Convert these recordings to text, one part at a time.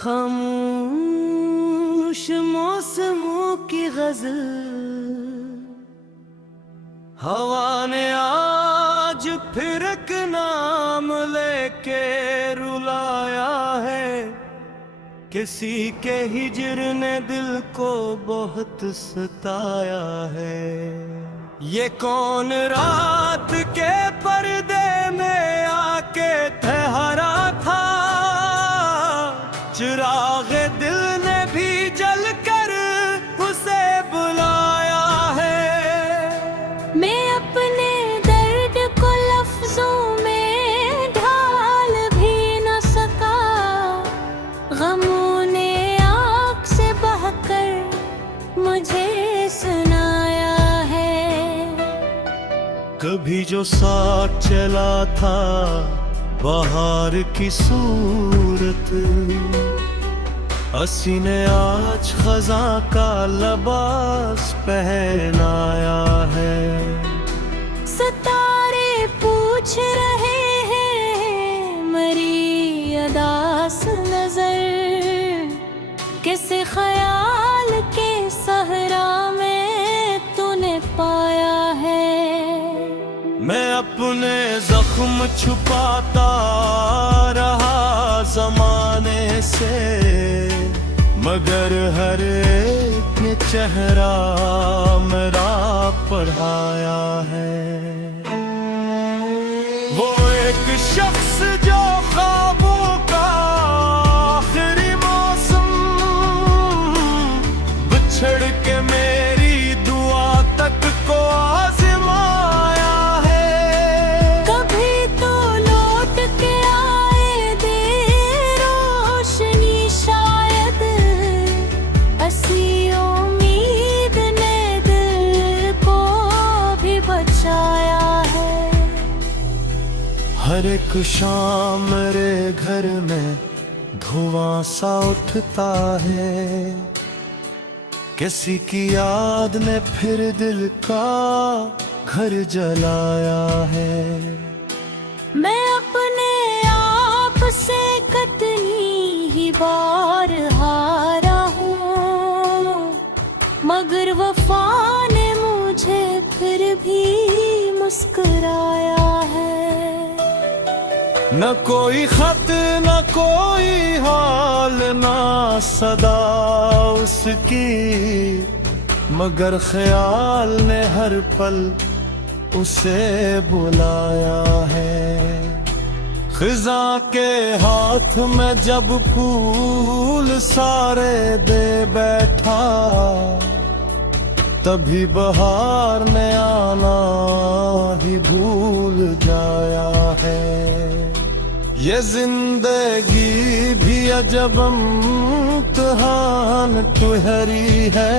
खामोश मौसमों की गजल हवा ने आज फिर एक नाम लेके रुलाया है। किसी के हिजर ने दिल को बहुत सताया है। ये कौन रात के पर्दे में आके ठहरा था, चिराग दिल ने भी जल कर उसे बुलाया है। मैं अपने दर्द को लफ्जों में ढाल भी न सका, गमों ने आँख से बहकर मुझे सुनाया है। कभी जो साथ चला था बाहर की सूरत, हंसी ने आज खजा का लिबास पहनाया है। सितारे पूछ रहे हैं मरी अदास नजर, किस ख्याल के सहरा में तूने पाया है। मैं अपने जख्म छुपाता रहा जमाने से, मगर हर एक ने चेहरा मेरा पढ़ाया है। वो एक शख्स जो ख्वाबों का आखिरी मौसम, बिछड़ के मेरी दुआ तक को आज़माया है। कभी तो लौट के आए दे रोशनी, शायद ऐसी उम्मीद ने दिल को भी बचाया है। हर एक शाम मेरे घर में धुआं सा उठता है। किसी की याद ने फिर दिल का घर जलाया है। मैं अपने आप से कितनी ही बार हारा हूँ, मगर वफा ने मुझे फिर भी मुस्कुराया है। न कोई खत न कोई हाल ना सदा उसकी, मगर ख्याल ने हर पल उसे बुलाया है। खिजा के हाथ में जब फूल सारे दे बैठा, तभी बहार ने आना ही भूल जाया है। ये जिंदगी भी अजब इम्तिहान ठहरी है,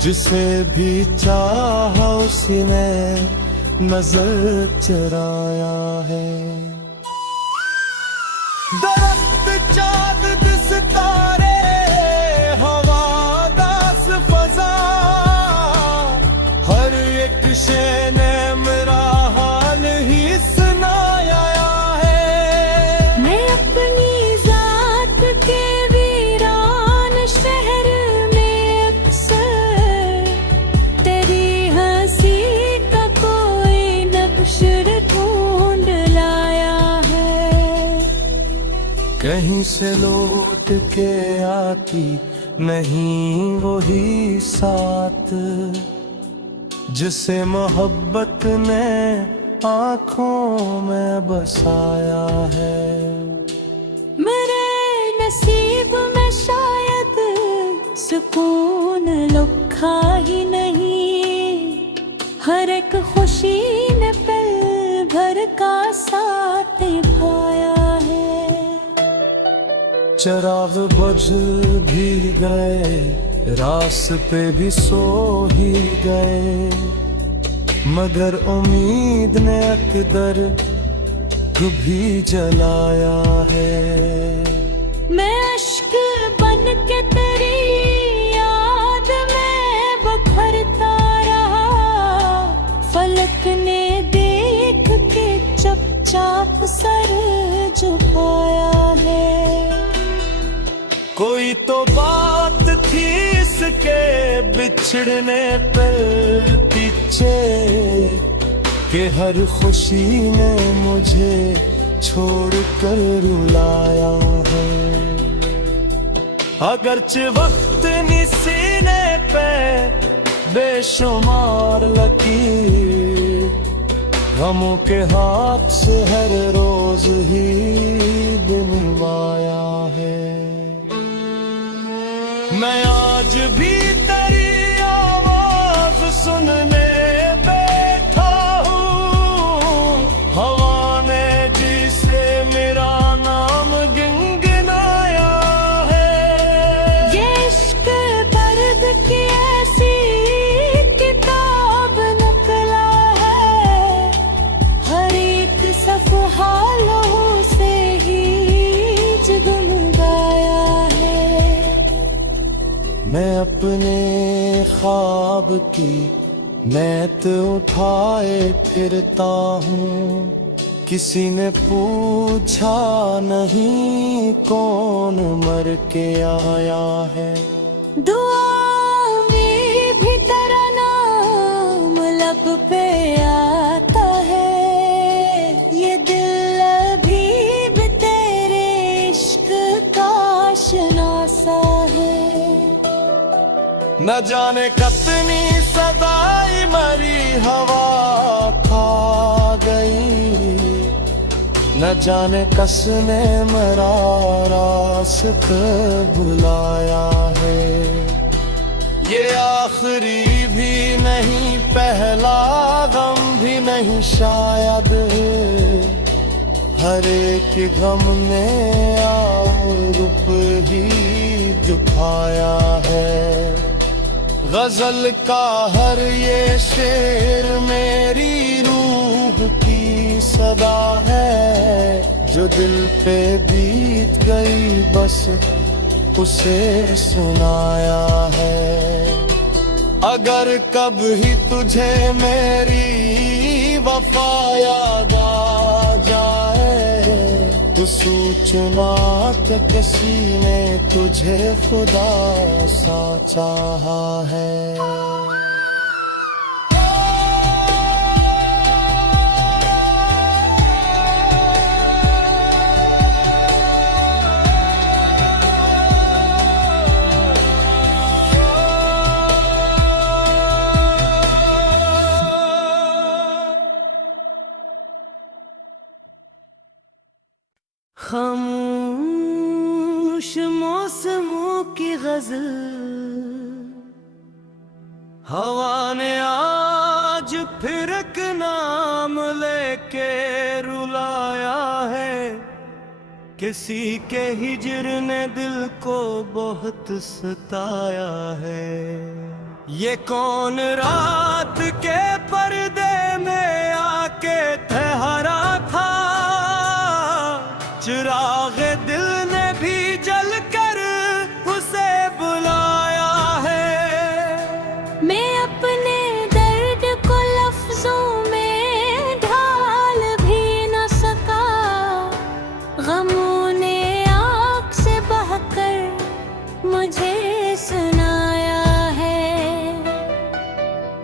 जिसे भी चाहा उसने नजर चराया है। दरख्त चाँद सितारे हवा दास फजा, हर एक शे ने मेरा हाल ही सुनाया है। मैं अपनी जात के वीरान शहर में अक्सर तेरी हंसी का कोई नक्श ढूंढ लाया है। कहीं से लौट के आती नहीं वही साथ, जिसे मोहब्बत ने आँखों में बसाया है। मेरे नसीब में शायद सुकून लुखा ही नहीं, हर एक खुशी ने पल भर का साथ निभाया है। चिराग बुझ भी गए, रास्ते भी सो ही गए, मगर उम्मीद ने अकदर भी जलाया है। मैं अश्क बन के तेरी याद में बखरता रहा, फलक ने देख के चुपचाप सर झुकाया है। कोई तो बात थी इसके बिछड़ने पर पीछे, कि हर खुशी ने मुझे छोड़ कर रुलाया है। अगरचे वक्त सीने पे बेशुमार लकीर, गमों के हाथ से हर रोज ही बुनवाया है। मैं आज भी तेरी आवाज सुनने बैठा हूँ, हवा ने जिसे मेरा नाम गुनगुनाया है। ये इश्क दर्द की ऐसी किताब निकला है, हर एक सफ़हा लहू से ही जगमगाया है। मैं अपने ख्वाब की मैत उठाए फिरता हूँ, किसी ने पूछा नहीं कौन मर के आया है। दुआ में भी तेरा नाम लब पे आता है, ये दिल अभी भी तेरे इश्क का शनासा है। न जाने कितनी सदाई मरी हवा खा गई, न जाने कसने मरा रास्क बुलाया है। ये आखिरी भी नहीं, पहला गम भी नहीं शायद, हर एक गम में रुप ही झुकाया है। गजल का हर ये शेर मेरी रूह की सदा है, जो दिल पे बीत गई बस उसे सुनाया है। अगर कभी तुझे मेरी वफा याद आ जाए, तो सूचना कि किसी ने तुझे खुदा सा चाहा है। खामोश मौसमों की गजल, हवा ने आज फिर एक नाम लेके रुलाया है। किसी के हिजर ने दिल को बहुत सताया है। ये कौन रात के पर्दे में आके ठहरा था, चिरागे दिल ने भी जल कर उसे बुलाया है। मैं अपने दर्द को लफ्जों में ढाल भी न सका, गमों ने आँख से बहकर मुझे सुनाया है।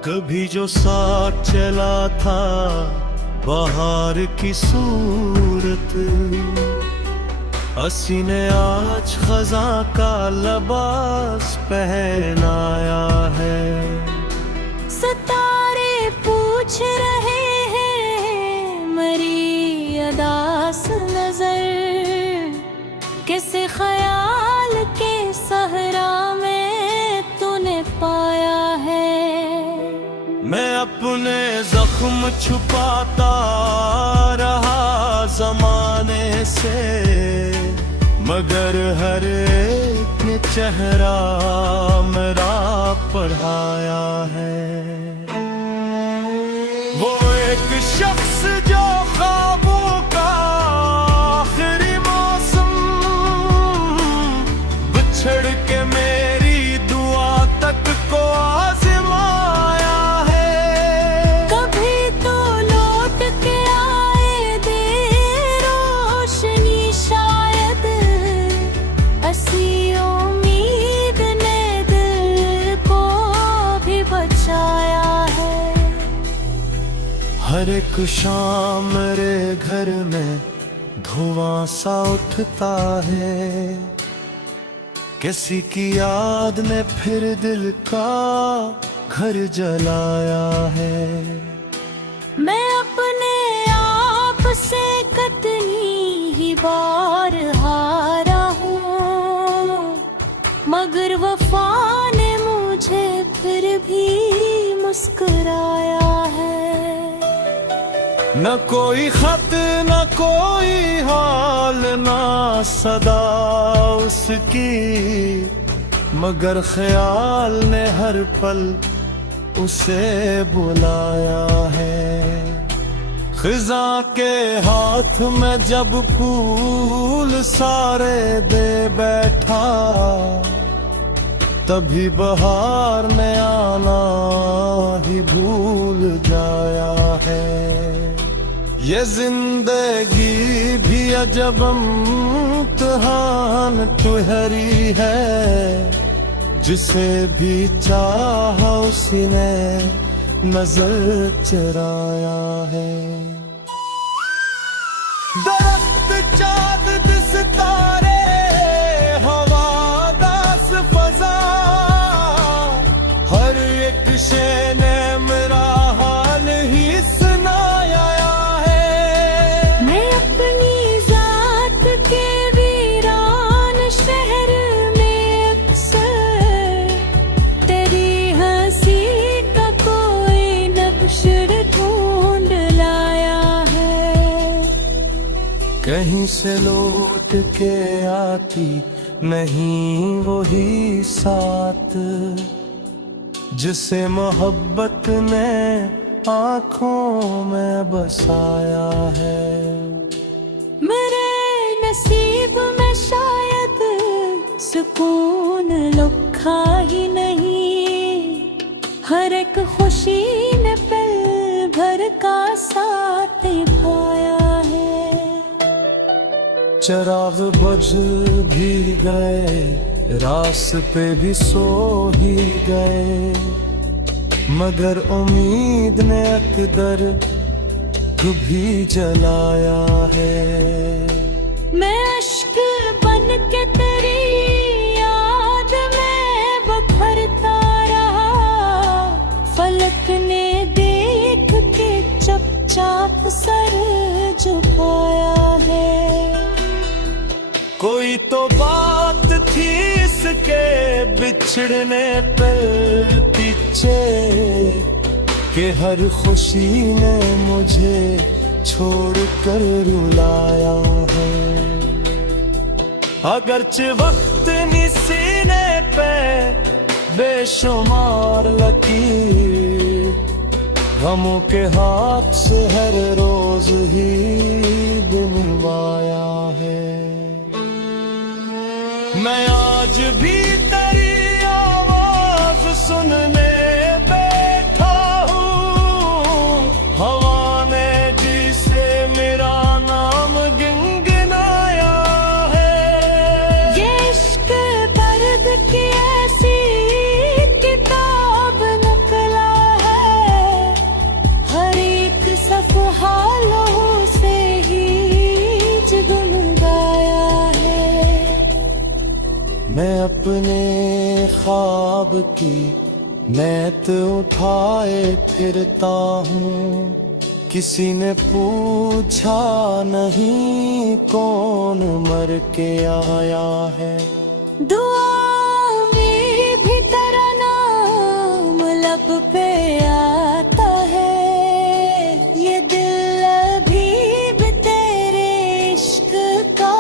कभी जो साथ चला था बाहर की सूरत, हसी ने आज खजा का लिबास पहनाया है। सितारे पूछ रहे हैं मरी अदास नजर, किस ख्याल के सहरा में तूने पाया है। मैं अपने जख्म छुपाता रहा जमाने से, मगर हर एक ने चेहरा मेरा पढ़ाया है। वो एक शख्स जो ख्वाबों का आखिरी मौसम, बिछड़ के मेरी दुआ तक को आजमाया है। कभी तो लौट के आए दे रोशनी शायद, हंसियों हर एक शाम मेरे घर में धुआं सा उठता है, किसी की याद ने फिर दिल का घर जलाया है। मैं अपने आप से कितनी ही बार हारा हूँ, मगर वफा ने मुझे फिर भी मुस्कुराया है। न कोई खत न कोई हाल ना सदा उसकी, मगर ख्याल ने हर पल उसे बुलाया है। खिजा के हाथ में जब फूल सारे दे बैठा, तभी बहार ने आना ही भूल जाया है। ये जिंदगी भी अजब इम्तिहान तुहरी है, जिसे भी चाहा उसने नजर चुराया है। दरख्त चाँद सितारे हवा दास फजा, हर एक शे ने मेरा हाल ही सुनाया है। मैं अपनी जात के वीरान शहर में अक्सर तेरी हंसी का कोई नक्श ढूंढ लाया है। कहीं से लौट के आती नहीं वही साथ, जिसे मोहब्बत ने आँखों में बसाया है। मेरे नसीब में शायद सुकून लिखा ही नहीं, हर एक खुशी ने पल भर का साथ निभाया है। चिराग बुझ भी गए, रास्ते भी सो ही गए, मगर उम्मीद ने अकदर भी जलाया है। मैं अश्क बन के तेरी याद में बखरता रहा, फलक ने देख के चुपचाप सर झुकाया है। कोई तो बात थी इसके बिछड़ने पर पीछे, कि हर खुशी ने मुझे छोड़ कर रुलाया है। अगरचे वक्त सीने पे बेशुमार लकीर, गमों के हाथ से हर रोज ही बुनवाया है। मैं आज भी तेरी आवाज सुनने बैठा हूँ, हवा ने जिसे मेरा नाम गुनगुनाया है। ये इश्क दर्द की ऐसी किताब निकला है, हर एक सफ़हा लहू से ही जगमगाया है। मैं अपने ख्वाब की मैत उठाए फिरता हूँ, किसी ने पूछा नहीं कौन मर के आया है। दुआ में भी तेरा नाम लब पे आता है, ये दिल अभी भी तेरे इश्क का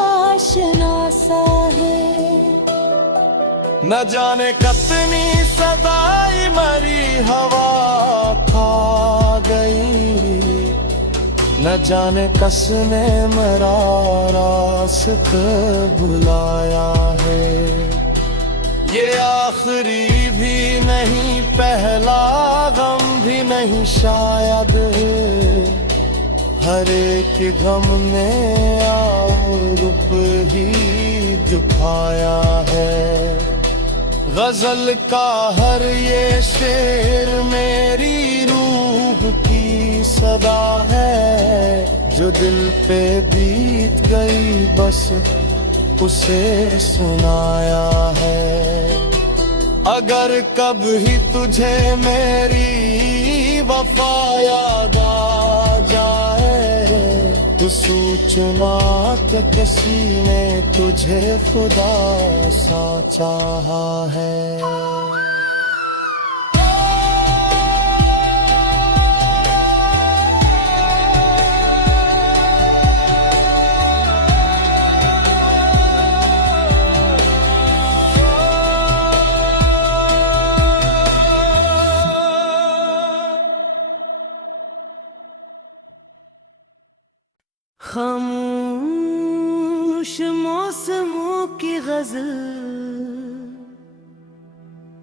शनासा है। न जाने कितनी सदाई मरी हवा खा गई, न जाने कसने मरा रास्त बुलाया है। ये आखिरी भी नहीं, पहला गम भी नहीं शायद, हर एक गम ने रूप ही दिखाया है। गजल का हर ये शेर मेरी रूह की सदा है जो दिल पे बीत गई बस उसे सुनाया है। अगर कभी तुझे मेरी वफा याद आ जाए तो सोचना कि किसी ने तुझे खुदा सा चाहा है। खामोश मौसमों की गजल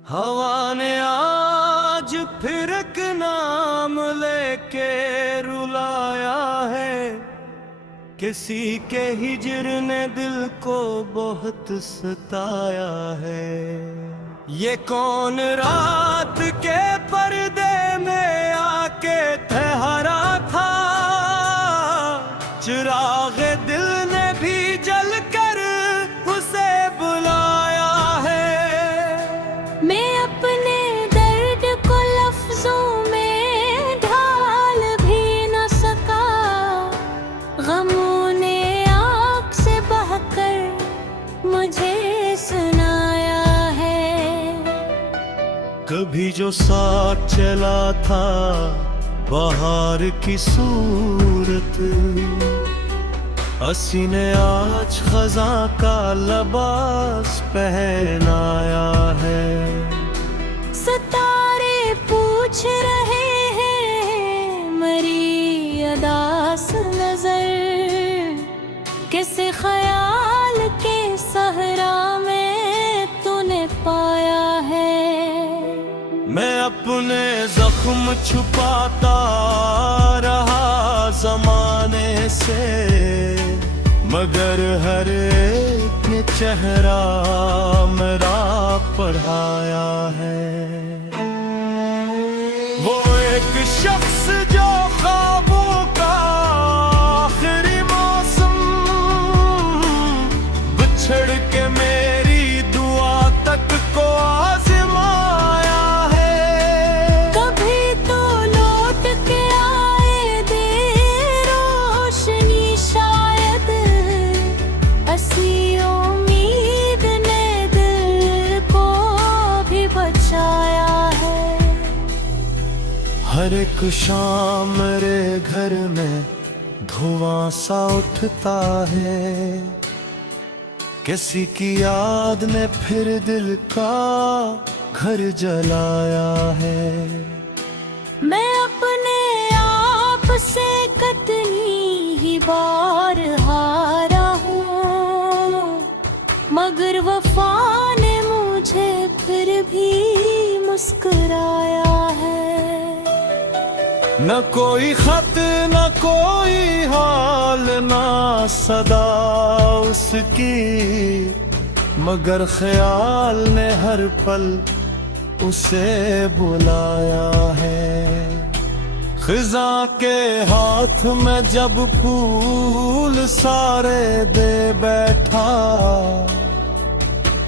हवा ने आज फिर एक नाम लेके रुलाया है। किसी के हिजर ने दिल को बहुत सताया है। ये कौन रात के पर्दे में आके ठहरा था, चिरागे दिल ने भी जल कर उसे बुलाया है। मैं अपने दर्द को लफ्जों में ढाल भी न सका, गमों ने आँख से बहकर मुझे सुनाया है। कभी जो साथ चला था बहार की सूरत, हसी ने आज खजा का लिबास पहनाया है। सितारे पूछ रहे हैं मरी अदास नजर, किस ख्याल के सहरा में तूने पाया है। मैं अपने जख्म छुपाता रहा जमाने से, मगर हर एक ने चेहरा मेरा पढ़ाया है। वो एक शख्स जो ख्वाबों का आखिरी मौसम बिछड़ के मेरी दुआ तक को आजमाया है। कभी तो लौट के आए दे रोशनी शायद, ऐसी उम्मीद ने दिल को भी बचाया है। हर एक शाम मेरे घर में धुआं सा उठता है, किसी की याद ने फिर दिल का घर जलाया है। मैं अपने आप से कितनी ही बार हारा हूँ, मगर वफा ने मुझे फिर भी मुस्कुराया है। न कोई खत न कोई हाल ना सदा उसकी, मगर ख्याल ने हर पल उसे बुलाया है। खिजा के हाथ में जब फूल सारे दे बैठा,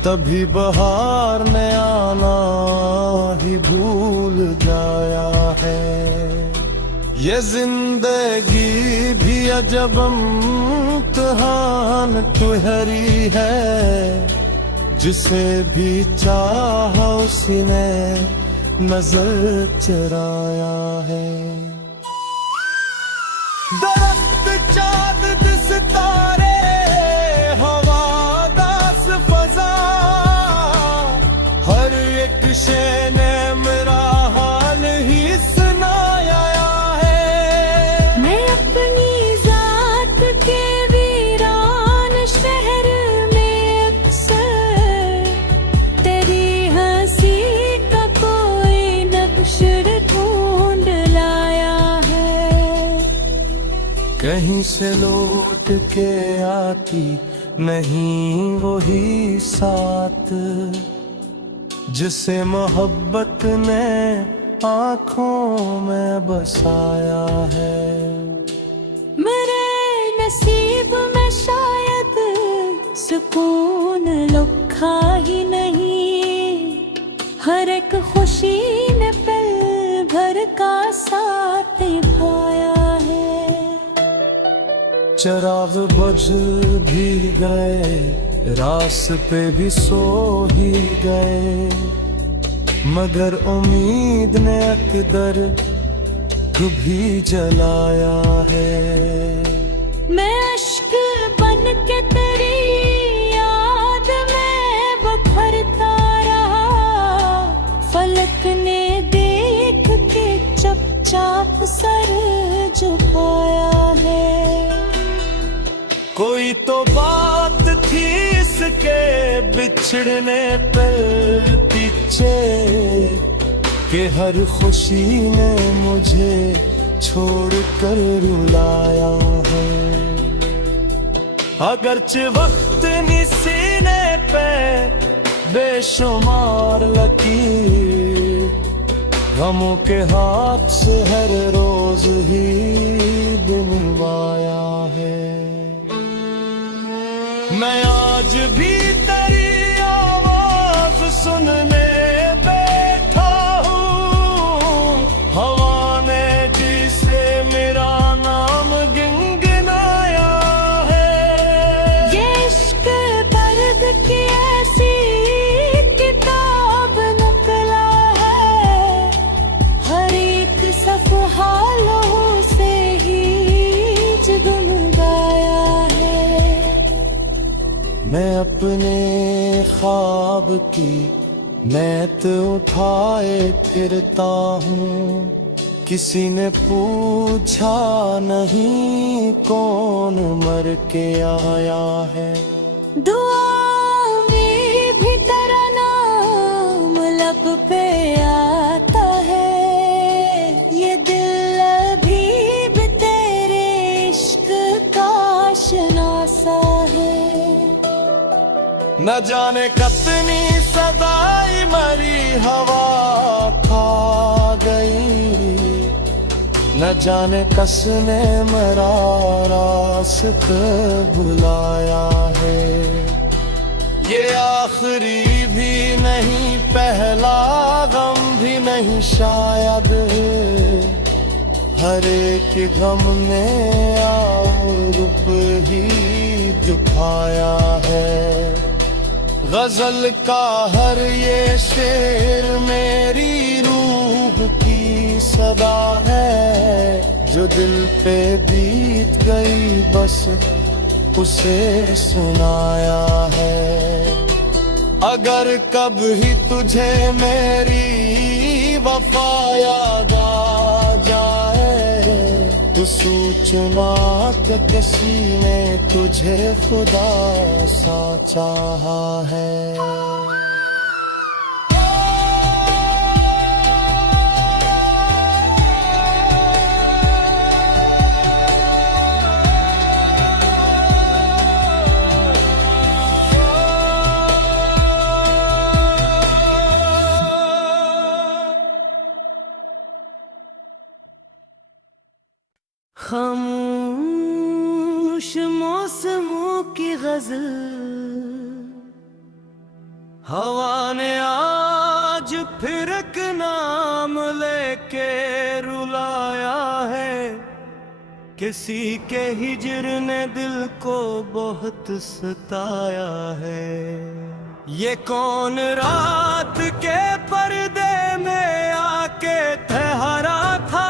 तभी बहार ने आना ही भूल जाया है। ये जिंदगी भी अजब इम्तिहान तुहरी है, जिसे भी चाहा उसी ने नजर चुराया है। दरख्त चांद सितारे हवा दास फजा, हर एक शे ने मेरा हाल ही सुनाया है। मैं अपनी जात के वीरान शहर में अक्सर तेरी हंसी का कोई नक्श ढूंढ लाया है। कहीं से लौट के आती नहीं वही साथ, जिसे मोहब्बत ने आँखों में बसाया है। मेरे नसीब में शायद सुकून लिखा ही नहीं, हर एक खुशी ने पल भर का साथ निभाया है। चिराग बुझ भी गए, रास्ते भी सो ही गए, मगर उम्मीद ने अकदर भी जलाया है। मैं अश्क बन के तेरी याद में बखरता रहा, फलक ने देख के चुपचाप सर झुकाया है। कोई तो बात थी इसके बिछड़ने पर पीछे, कि हर खुशी ने मुझे छोड़ कर रुलाया है। अगरचे वक्त सीने पे बेशुमार लकीर, गमों के हाथ से हर रोज ही बुनवाया है। मैं आज भी तेरी आवाज सुनने बैठा हूँ, हवा ने जिसे मेरा नाम गुनगुनाया है। ये इश्क दर्द की ऐसी किताब निकला है, हर एक सफ़हा लहू से ही जगमगाया है। मैं अपने ख्वाब की मैत उठाए फिरता हूँ, किसी ने पूछा नहीं कौन मर के आया है। दुआ में भी तेरा नाम लब पे आता है, ये दिल अभी भी तेरे इश्क का शनासा है। न जाने कितनी सदाई मरी हवा खा गई, न जाने कसने मरा रास्त बुलाया है। ये आखिरी भी नहीं, पहला गम भी नहीं शायद, हर एक गम ने रूप ही दिखाया है। गजल का हर ये शेर मेरी रूह की सदा है, जो दिल पे बीत गई बस उसे सुनाया है। अगर कभी तुझे मेरी वफा याद आ जाए, तो सोचना कि किसी ने तुझे खुदा सा चाहा है। खामोश मौसमों की गजल, हवा ने आज फिर एक नाम लेके रुलाया है। किसी के हिजर ने दिल को बहुत सताया है। ये कौन रात के पर्दे में आके ठहरा था,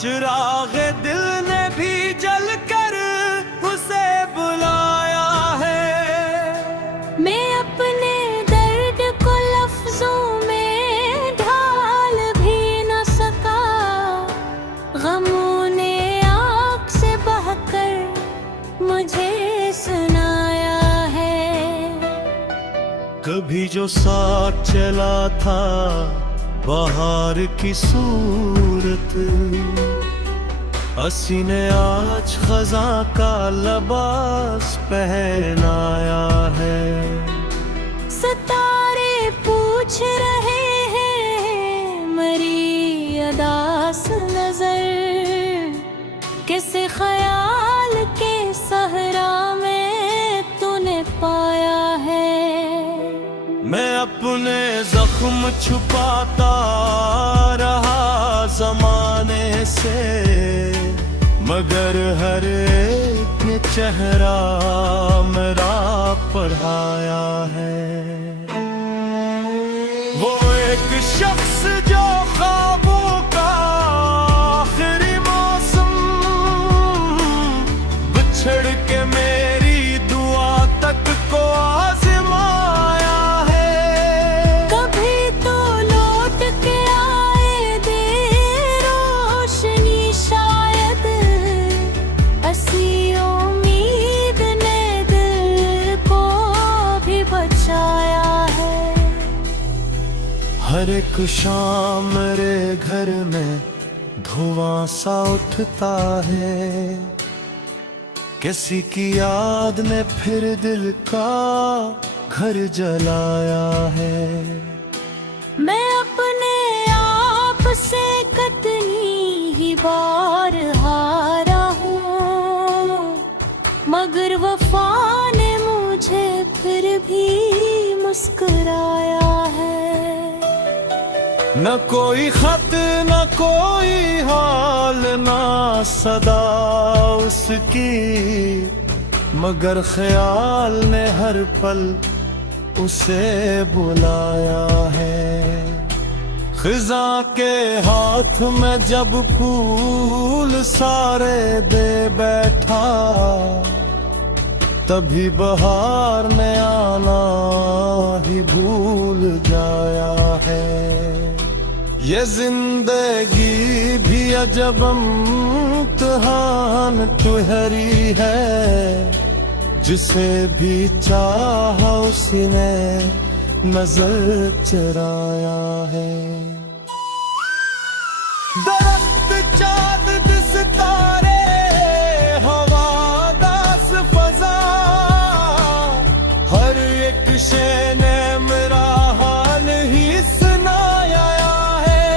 चिराग दिल ने भी जल कर उसे बुलाया है। मैं अपने दर्द को लफ्जों में ढाल भी न सका, गमों ने आँख से बहकर मुझे सुनाया है। कभी जो साथ चला था बाहर की सूरत, हसी ने आज खजा का लिबास पहनाया है। सितारे पूछ रहे हैं अपने जख्म छुपाता रहा जमाने से, मगर हर एक ने चेहरा मेरा पढ़ाया है। वो एक शख्स जो ख्वाबों का आखिरी मौसम, बिछड़ के मेरी दुआ तक को आजमाया है। कभी तो लौट के आए दे रोशनी शायद, ऐसी उम्मीद ने दिल को भी बचाया है। हर एक शाम मेरे घर में धुआं सा उठता है, किसी की याद ने फिर दिल का घर जलाया है। मैं अपने आप से कितनी ही बार हारा हूँ, मगर वफा ने मुझे फिर भी मुस्कुराया है। न कोई खत न कोई हाल ना सदा उसकी, मगर ख्याल ने हर पल उसे बुलाया है। खिजा के हाथ में जब फूल सारे दे बैठा, तभी बहार ने आना ही भूल जाया है। ये जिंदगी भी अजब इम्तिहान ठहरी है, जिसे भी चाहा उसने नजर चराया है। दरख्त चाँद सितारे हवा दास फजा, हर एक शे ने मेरा हाल ही सुनाया है।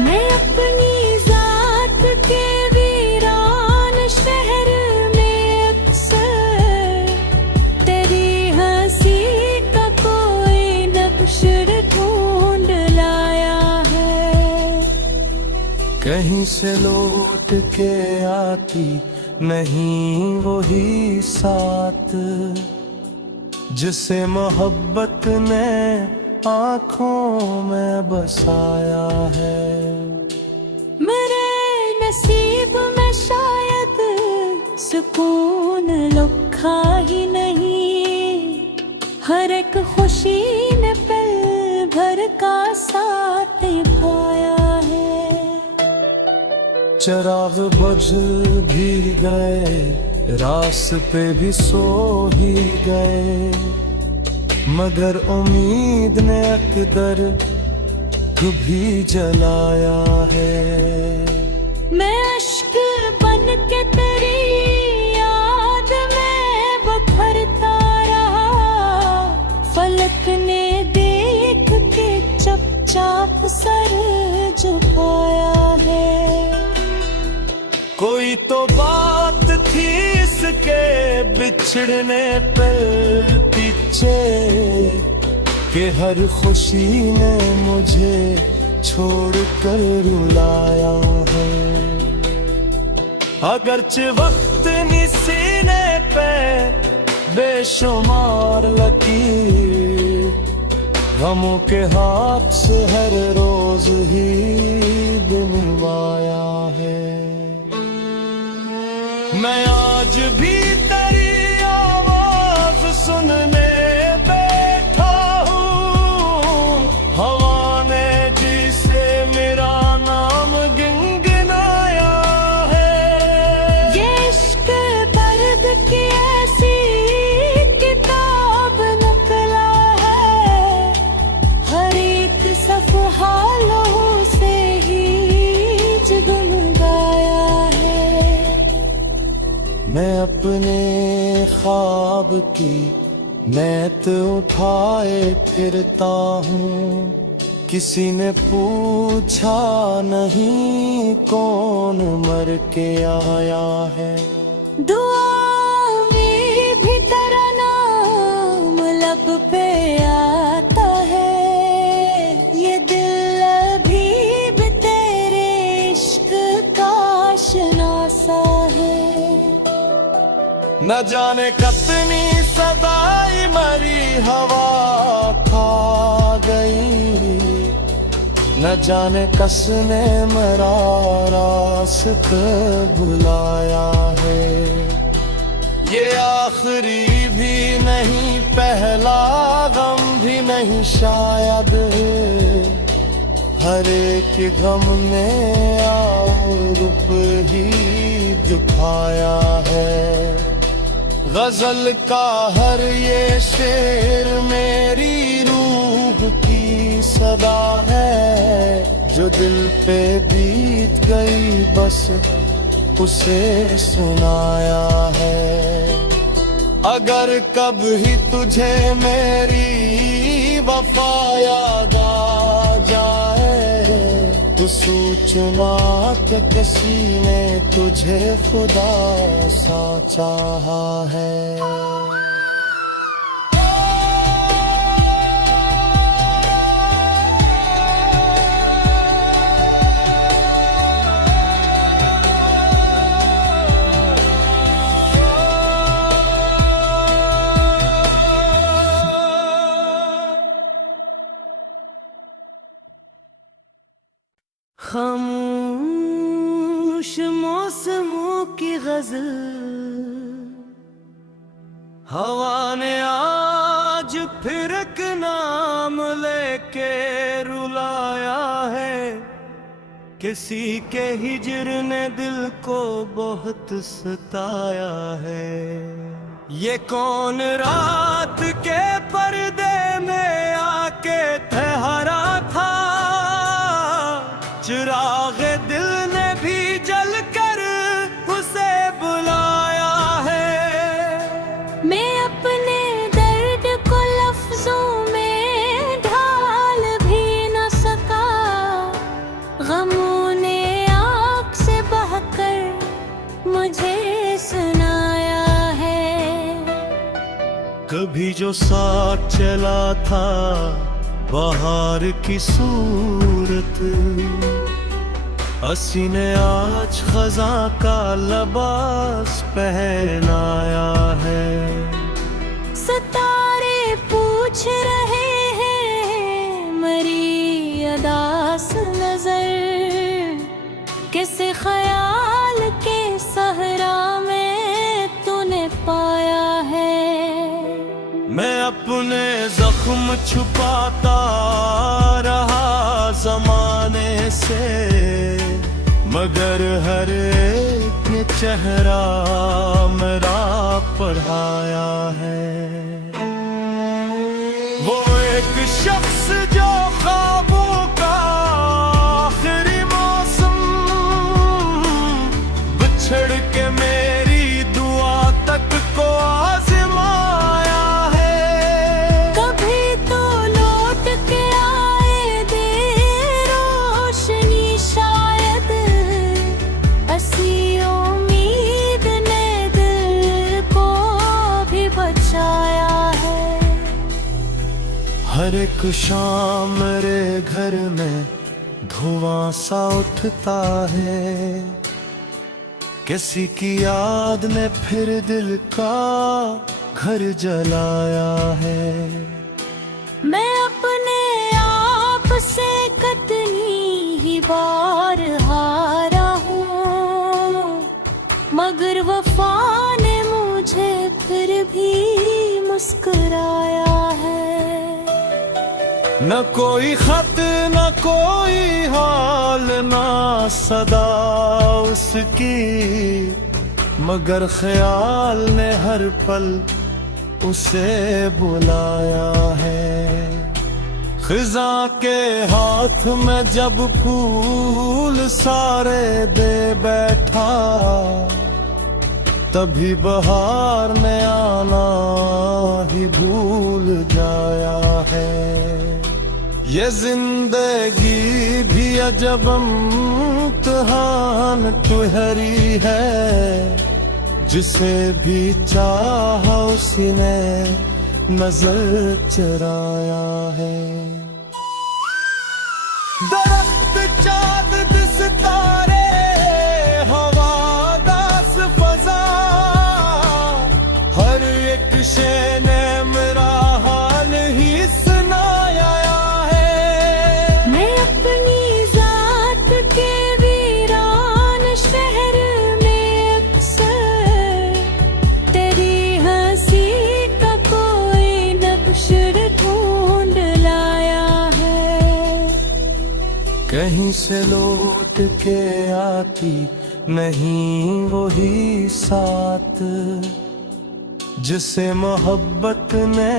मैं अपनी जात के वीरान शहर में अक्सर तेरी हंसी का कोई नक्श ढूंढ लाया है। कहीं से लौट के आती नहीं वही साथ, जिसे मोहब्बत ने आँखों में बसाया है। मेरे नसीब में शायद सुकून लिखा ही नहीं, हर एक खुशी ने पल भर का साथ निभाया है। चिराग बुझ भी गए, रास्ते भी सो ही गए, मगर उम्मीद ने अकदर भी जलाया है। मैं अश्क बन के तेरी याद में बखरता रहा, फलक ने देख के चुपचाप सर झुकाया है। कोई तो बात थी इसके बिछड़ने पर पीछे, कि हर खुशी ने मुझे छोड़कर रुलाया है। अगरचे वक्त सीने पे बेशुमार लकीर, गमों के हाथ से हर रोज ही बुनवाया है। मैं आज भी तेरी आवाज सुनने बैठा हूँ, हवा ने जिसे मेरा नाम गुनगुनाया है। ये इश्क दर्द की ऐसी किताब निकला है, हर एक सफ़हा लहू से ही जगमगाया है। मैं अपने ख्वाब की मैत उठाए फिरता हूँ, किसी ने पूछा नहीं कौन मर के आया है। दुआ में भी तेरा नाम लब पे आता न जाने कितनी सदाई मरी हवा खा गई, न जाने कसने मरा रास्त बुलाया है। ये आखिरी भी नहीं, पहला गम भी नहीं शायद, हर एक गम ने रूप ही दिखाया है। गजल का हर ये शेर मेरी रूह की सदा है, जो दिल पे बीत गई बस उसे सुनाया है। अगर कभी तुझे मेरी वफा याद आ जाए, तो सोचना कि किसी ने तुझे खुदा सा चाहा है। खामोश मौसमों की गजल, हवा ने आज फिर एक नाम लेके रुलाया है। किसी के हिजर ने दिल को बहुत सताया है। ये कौन रात के पर्दे में आके ठहरा था, चिराग दिल ने भी जल कर उसे बुलाया है। मैं अपने दर्द को लफ्जों में ढाल भी न सका, गमों ने आँख से बहकर मुझे सुनाया है। कभी जो साथ चला था बाहर की सूरत, हसी ने आज खजा का लिबास पहनाया है। सितारे पूछ रहे हैं मरी अदास नजर, किस ख्याल के सहरा में तूने पाया है। मैं अपने जख्म छुपाता रहा जमाने से, मगर हर एक ने चेहरा मेरा पढ़ाया है। वो एक शख्स जो ख्वाबों का आखिरी मौसम, बिछड़ के मेरी दुआ तक को आजमाया है। कभी तो लौट के आए दे रोशनी शायद, ऐसी उम्मीद ने दिल को भी बचाया है। हर एक शाम मेरे घर में धुआं सा उठता है, किसी की याद ने फिर दिल का घर जलाया है। मैं अपने आप से कितनी ही बार हारा हूँ, मगर वफा ने मुझे फिर भी मुस्कुराया है। न कोई खत न कोई हाल ना सदा उसकी, मगर ख्याल ने हर पल उसे बुलाया है। खिजा के हाथ में जब फूल सारे दे बैठा, तभी बहार ने आना ही भूल जाया है। ये जिंदगी भी अजब इम्तिहान ठहरी है, जिसे भी चाहा उसने नजर चराया है। दरख्त चांद सितारे हवा दास फजा, किसे ने मेरा हाल ही सुनाया है। मैं अपनी जात के वीरान शहर में अक्सर तेरी हंसी का कोई नक्श ढूंढ लाया है। कहीं से लौट के आती नहीं वही साथ, जिसे मोहब्बत ने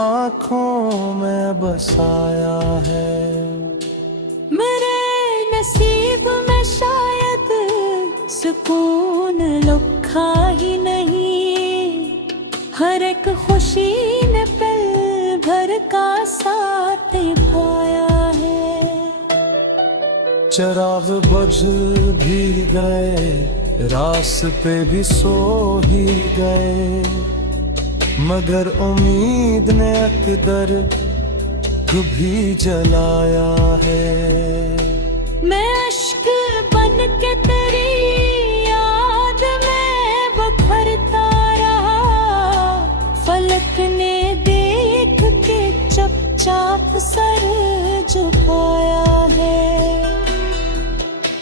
आँखों में बसाया है। मेरे नसीब में शायद सुकून लिखा ही नहीं, हर एक खुशी ने पल भर का साथ निभाया है। चिराग बुझ भी गए, रास्ते भी सो ही गए, मगर उम्मीद ने अकदर भी जलाया है। मैं अश्क बन के तेरी याद में बखरता रहा, फलक ने देख के चुपचाप सर झुकाया है।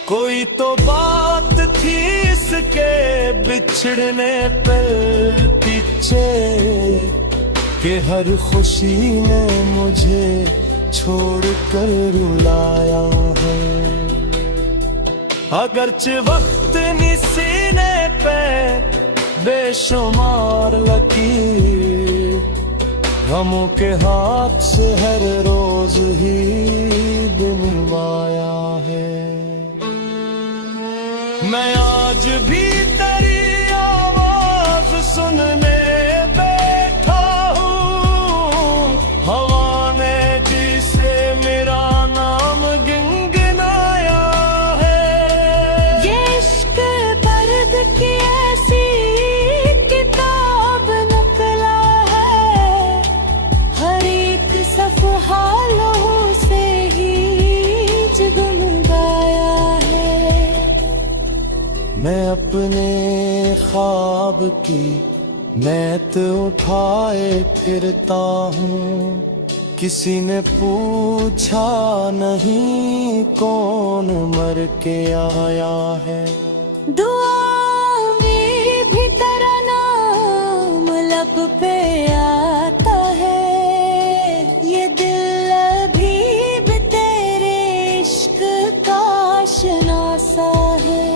कोई तो बात थी इसके बिछड़ने पर पीछे, कि हर खुशी ने मुझे छोड़कर रुलाया है। अगरचे वक्त सीने पे बेशुमार लकीर, गमों के हाथ से हर रोज ही बुनवाया है। मैं आज भी तेरी आवाज सुनने बैठा हूँ, हवा ने जिसे मेरा नाम गुनगुनाया है। ये इश्क दर्द की ऐसी किताब निकला है, हर एक सफ़हा लौह से ही जगमगाया है। मैं अपने ख्वाब की मैत उठाए फिरता हूँ, किसी ने पूछा नहीं कौन मर के आया है। दुआ में भी तेरा नाम लब पे आता है, ये दिल अभी भी तेरे इश्क का शनासा है।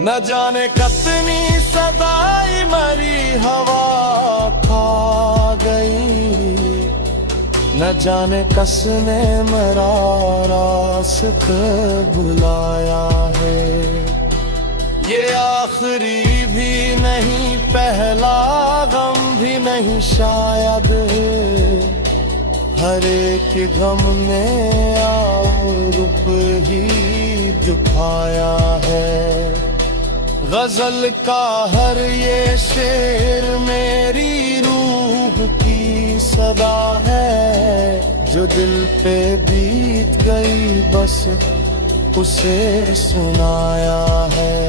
न जाने कितनी सदाई मरी हवा खा गई, न जाने कसने मरा रास्क बुलाया है। ये आखिरी भी नहीं, पहला गम भी नहीं शायद, हर एक गम में रुप ही झुकाया है। गजल का हर ये शेर मेरी रूह की सदा है, जो दिल पे बीत गई बस उसे सुनाया है।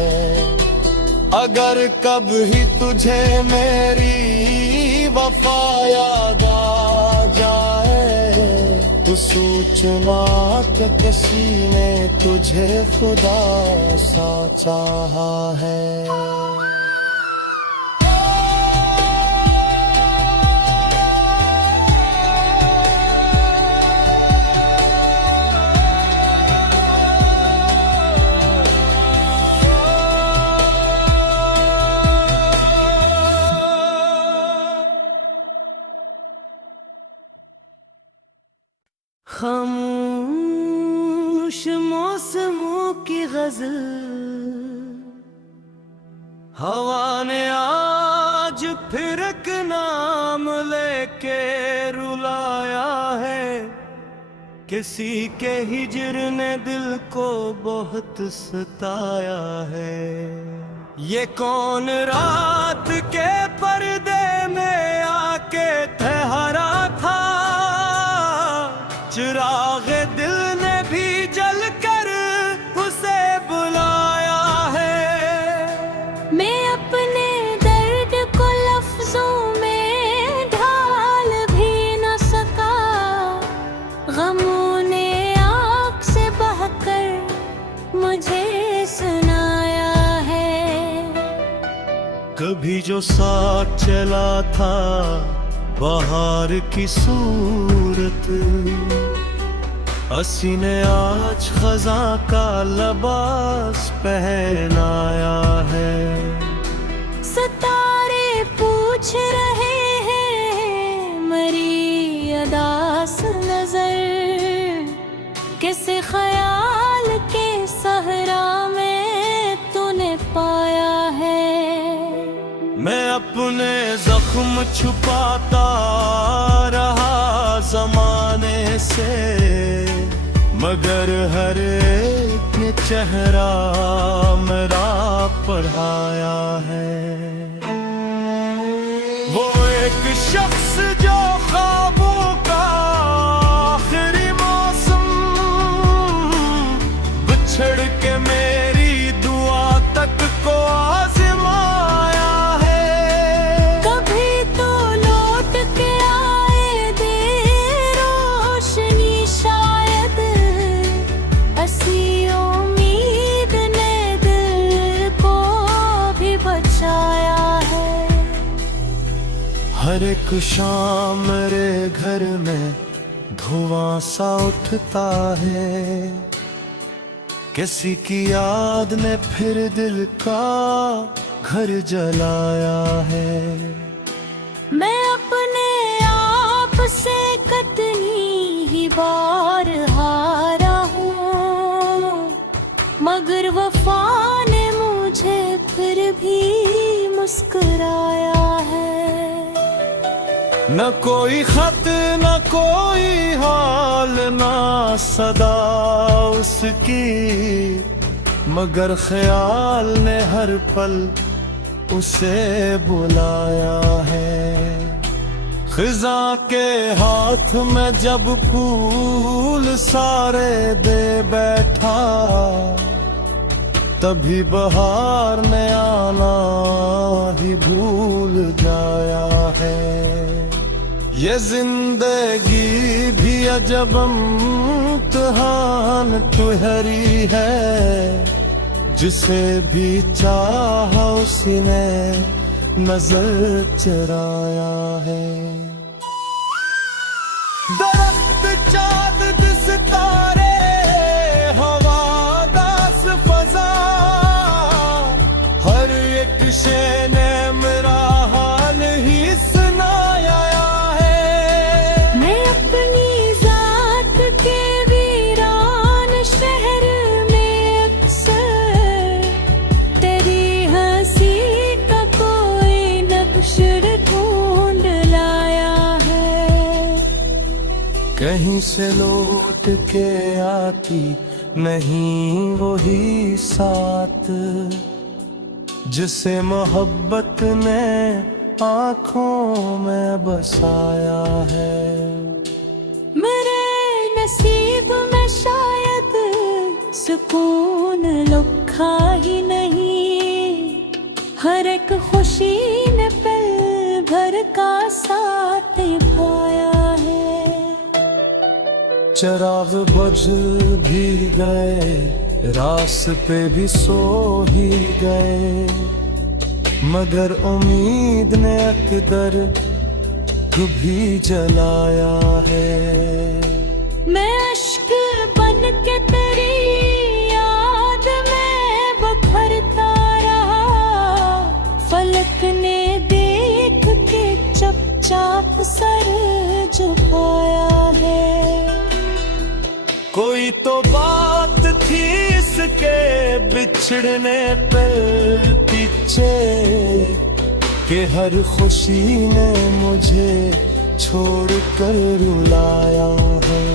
अगर कभी तुझे मेरी वफा याद आ जाए, तो सूचना कि किसी ने तुझे खुदा सा चाहा है। खामोश मौसमों की गजल, हवा ने आज फिर एक नाम लेके रुलाया है। किसी के हिजर ने दिल को बहुत सताया है। ये कौन रात के पर्दे में आके ठहरा था, चिराग दिल ने भी जल कर उसे बुलाया है। मैं अपने दर्द को लफ्ज़ जो साथ चला था बाहर की सूरत, असी ने आज खजा का लबास पहनाया है। सितारे पूछ रहे हैं मरी अदास नजर, किसे ख्याल के सहरा में तूने पाया है। मैं अपने जख्म छुपाता रहा जमाने से, मगर हर एक ने चेहरा मेरा पढ़ाया है। वो एक शख्स जो ख्वाबों का आखिरी मौसम, बिछड़ के मेरी दुआ तक को आजमाया है। कभी तो लौट के आए दे रोशनी शायद, असी उम्मीद ने दिल को भी बचाया है। हर एक शाम मेरे घर में धुआं सा उठता है, किसी की याद ने फिर दिल का घर जलाया है। मैं अपने आप से कितनी ही बार हारा हूँ, मगर वफा ने मुझे फिर भी मुस्कुराया है। न कोई खत न कोई हाल ना सदा उसकी, मगर ख्याल ने हर पल उसे बुलाया है। खिजा के हाथ में जब फूल सारे दे बैठा, तभी बहार ने आना ही भूल जाया है। ये जिंदगी भी अजब इम्तिहान तुहरी है, जिसे भी चाहा उसने नजर चराया है। दरख्त चाँद सितारे हवादास फजा, हर एक शे ने मेरा हाल ही सुनाया है। मैं अपनी जात के वीरान शहर में अक्सर तेरी हंसी का कोई नक्श ढूंढ लाया है। कहीं से लौट के आती नहीं वही साथ, जिसे मोहब्बत ने आँखों में बसाया है। मेरे नसीब में शायद सुकून लुखा ही नहीं, हर एक खुशी ने पल भर का साथ निभाया है। चिराग बुझ भी गए, रास्ते भी सो ही गए, मगर उम्मीद ने अकदर भी जलाया है। मैं अश्क बन के तेरी याद में बखरता रहा, फलक ने देख के चुपचाप सर झुकाया है। कोई तो बात थी इसके बिछड़ने पर पीछे, कि हर खुशी ने मुझे छोड़ कर रुलाया है।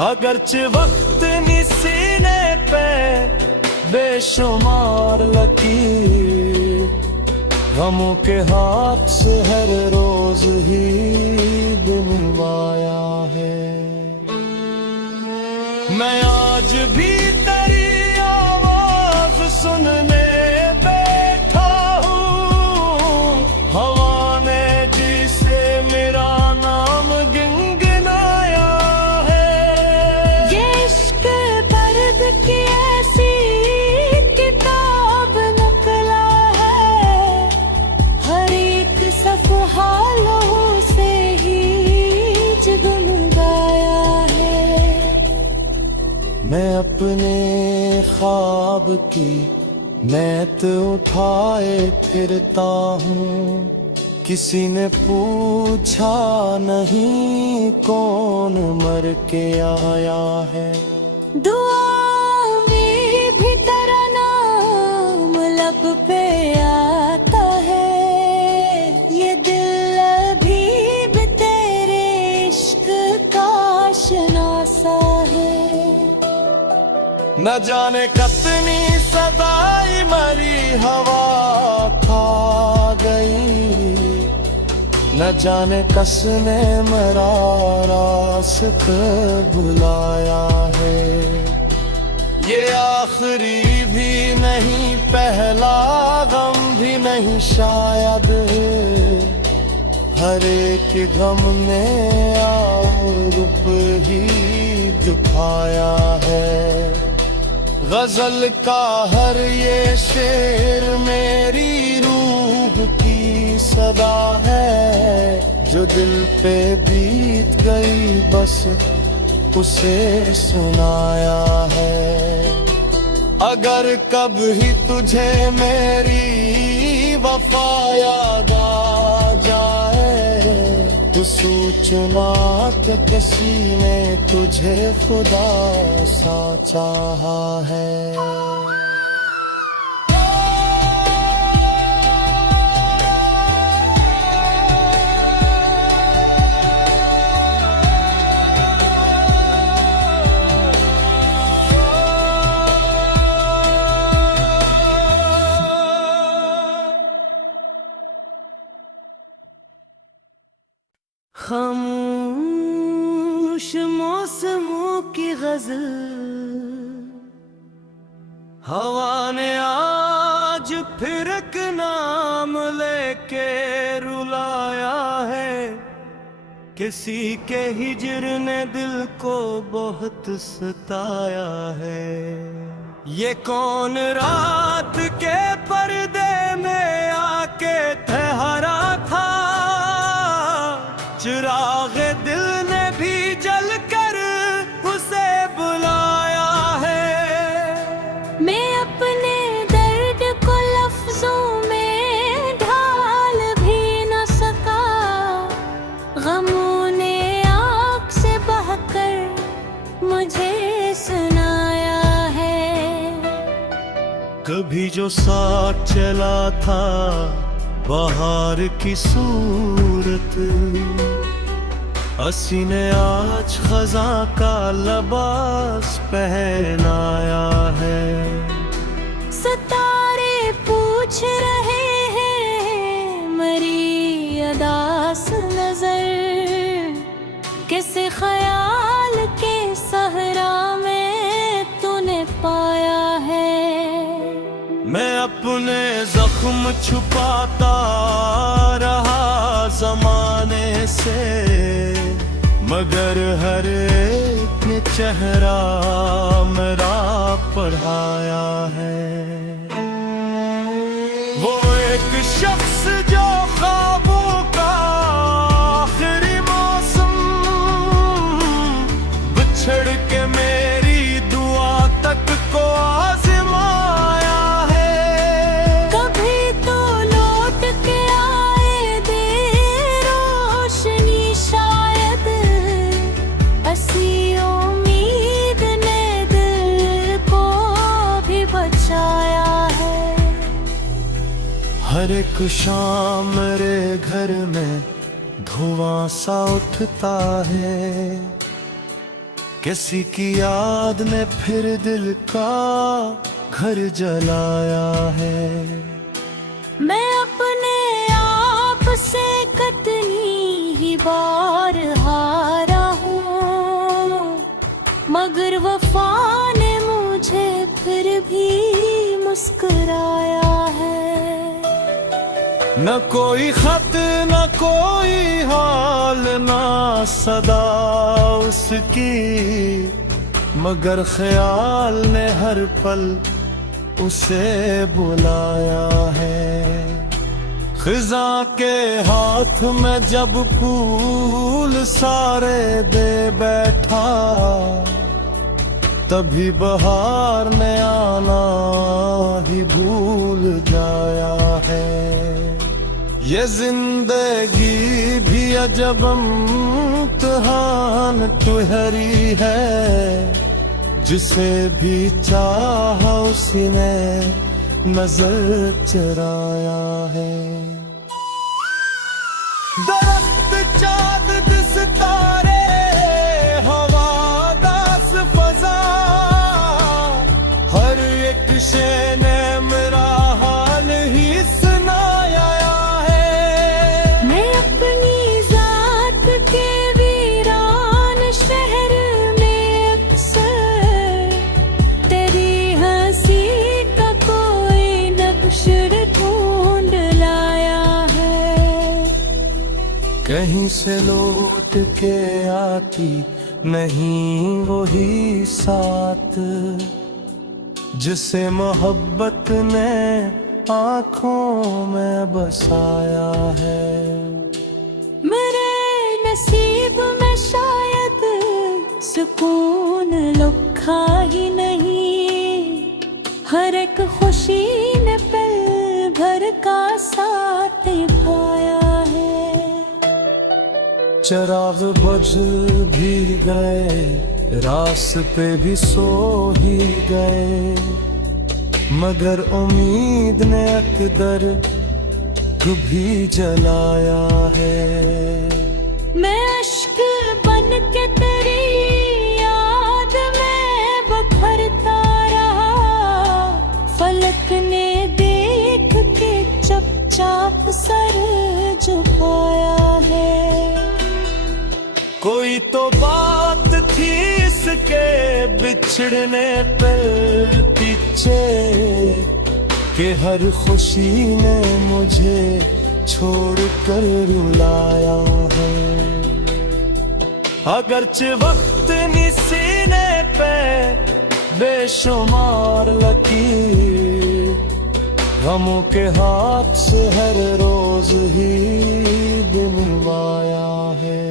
अगरचे वक्त सीने पे बेशुमार लकीर, गमों के हाथ से हर रोज ही बुनवाया है। मैं आज भी तेरी आवाज सुनने बैठा हूँ, हवा ने जिसे मेरा नाम गुनगुनाया है। ये इश्क पर्द की ऐसी किताब निकला है, हालों से ही जगमगाया है। मैं अपने ख्वाब की मैत उठाए फिरता हूँ, किसी ने पूछा नहीं कौन मर के आया है। दुआ में भी तेरा नाम लब पे आता है, ये दिल अभी भी तेरे इश्क का आशना है। न जाने कितनी सदाई मरी हवा खा गई, न जाने कसने मरा रास्त बुलाया है। ये आखिरी भी नहीं, पहला गम भी नहीं शायद, हर एक गम ने रूप ही दिखाया है। गजल का हर ये शेर मेरी रूह की सदा है, जो दिल पे बीत गई बस उसे सुनाया है। अगर कभी तुझे मेरी वफा याद आ जाए, तो सोचना कि किसी ने तुझे खुदा सा चाहा है। खामोश मौसमों की गजल, हवा ने आज फिर एक नाम लेके रुलाया है। किसी के हिजर ने दिल को बहुत सताया है। ये कौन रात के पर्दे में आके ठहरा था, चिराग दिल ने भी जल कर उसे बुलाया है। मैं अपने दर्द को लफ्जों में ढाल भी न सका, गमों ने आँख से बहकर मुझे सुनाया है। कभी जो साथ चला था बाहर की सूरत, हसी ने आज खजा का लिबास पहनाया है। सितारे पूछ रहे हैं मरी अदास नजर, किसे ख्याल के सहरा में तूने पाया है। मैं अपने जख्म छुपाता रहा जमाने से, मगर हर एक ने चेहरा मेरा पढ़ाया है। वो एक शख्स जो ख्वाबों का आखिरी मौसम, बिछड़ के मेरी दुआ तक को आजमाया है। कभी तो लौट के आए दे रोशनी शायद, ऐसी उम्मीद ने दिल को भी बचाया है। हर एक शाम मेरे घर में धुआं सा उठता है, किसी की याद ने फिर दिल का घर जलाया है। मैं अपने आप से कितनी ही बार हारा हूँ, मगर वफा ने मुझे फिर भी मुस्कुराया है। न कोई खत न कोई हाल ना सदा उसकी, मगर ख्याल ने हर पल उसे बुलाया है। खिजा के हाथ में जब फूल सारे दे बैठा, तभी बहार ने आना ही भूल जाया है। ये जिंदगी भी अजब इम्तिहान तुहरी है, जिसे भी चाहा उसी ने नजर चराया है। दरख्त चांद सितारे हवादास फजा, हर एक शे ने मेरा हाल ही सुनाया है। मैं अपनी जात के वीरान शहर में अक्सर तेरी हंसी का कोई नक्श ढूंढ लाया है। कहीं से लौट के आती नहीं वही साथ, जिसे मोहब्बत ने आँखों में बसाया है। मेरे नसीब में शायद सुकून लिखा ही नहीं, हर एक खुशी ने पल भर का साथ पाया है। चिराग बुझ भी गए, रास्ते भी सो ही गए, मगर उम्मीद ने अकदर भी जलाया है। मैं अश्क बन के तेरी याद में बखरता रहा, फलक ने देख के चुपचाप सर झुकाया है। कोई तो बात थी इसके बिछड़ने पर पीछे, कि हर खुशी ने मुझे छोड़कर रुलाया है। अगरचे वक्त सीने पे बेशुमार लकीर, गमों के हाथ से हर रोज ही दिलवाया है।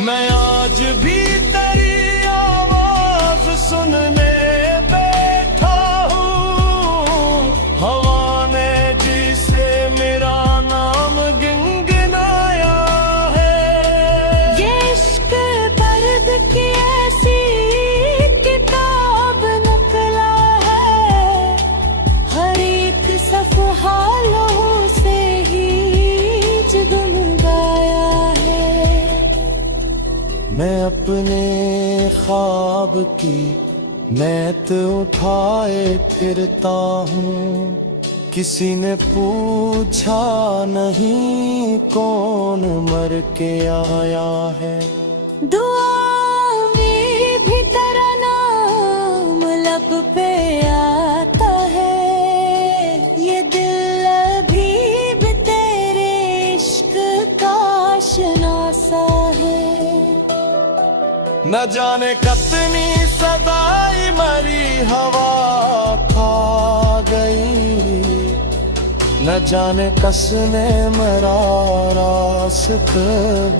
मैं आज भी तेरी आवाज सुनने बैठा हूँ, हवा ने जिसे मेरा नाम गुनगुनाया है। ये इश्क दर्द की ऐसी किताब निकला है, हर एक सफ़हा लहू से ही जगमगाया है। मैं अपने ख्वाब की मैत उठाए फिरता हूँ, किसी ने पूछा नहीं कौन मर के आया है। दुआ में भी तेरा नाम लब पे आता है, ये दिल भी तेरे इश्क का शनासा है। न जाने कितनी सदाई मरी हवा खा गई, न जाने कसने मरा रास्त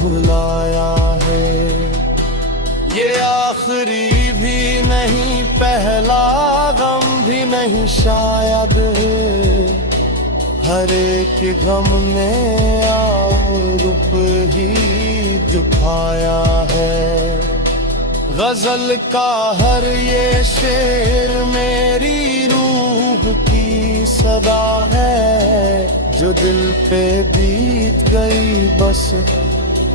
बुलाया है। ये आखिरी भी नहीं, पहला गम भी नहीं शायद, हर एक गम ने रुप ही झुकाया है। गजल का हर ये शेर मेरी रूह की सदा है, जो दिल पे बीत गई बस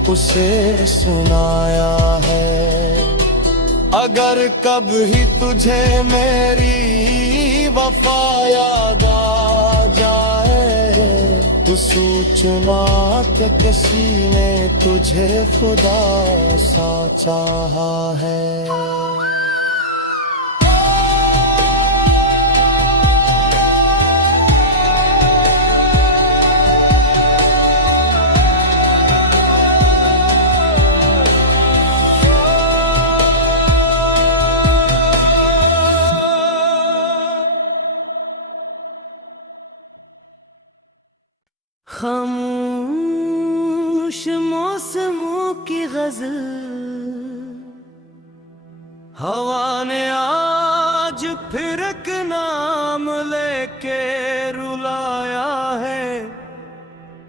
उसे सुनाया है। अगर कभी तुझे मेरी वफा याद आ जाए, तो सूचना कि किसी ने तुझे खुदा सा चाहा है। मौसमों की गजल हवा ने आज फिर एक नाम लेके रुलाया है।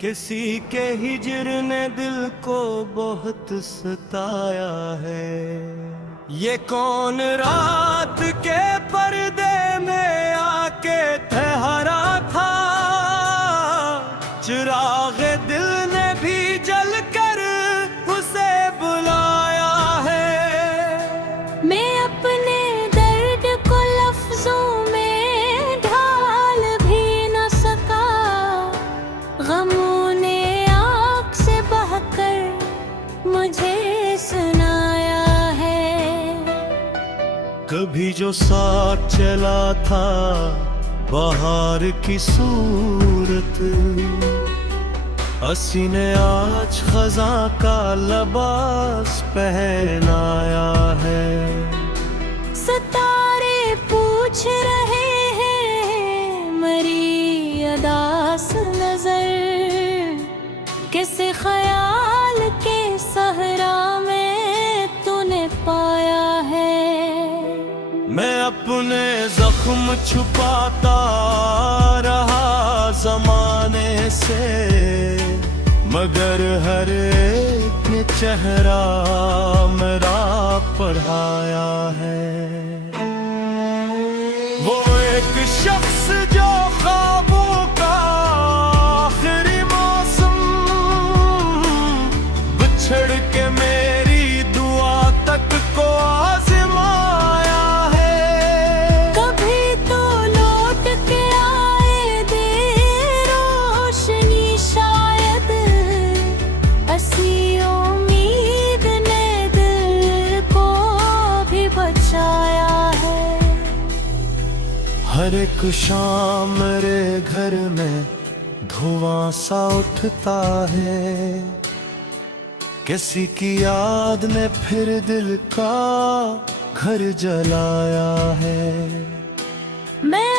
किसी के हिजर ने दिल को बहुत सताया है। ये कौन रात के पर्दे में आके ठहरा था, चिराग दिल ने भी जल कर उसे बुलाया है। मैं अपने दर्द को लफ्जों में ढाल भी न सका, गमों ने आँख से बहकर मुझे सुनाया है। कभी जो साथ चला था बाहर की सूरत, हसी ने आज खजा का लिबास पहनाया है। सितारे पूछ रहे हैं मरी अदास नजर, किसी ख्याल के सहरा में तूने पाया है। मैं अपने जख्म छुपाता रहा जमाने से, मगर हर एक ने चेहरा मेरा पढ़ाया है। वो एक शख्स जो ख्वाबों का आखिरी मौसम, बिछड़ के मेरी दुआ तक को आजमाया है। कभी तो लौट के आए दे रोशनी शायद, ऐसी उम्मीद ने दिल को भी बचाया है। हर एक शाम मेरे घर में धुआं सा उठता है, किसी की याद ने फिर दिल का घर जलाया है। मैं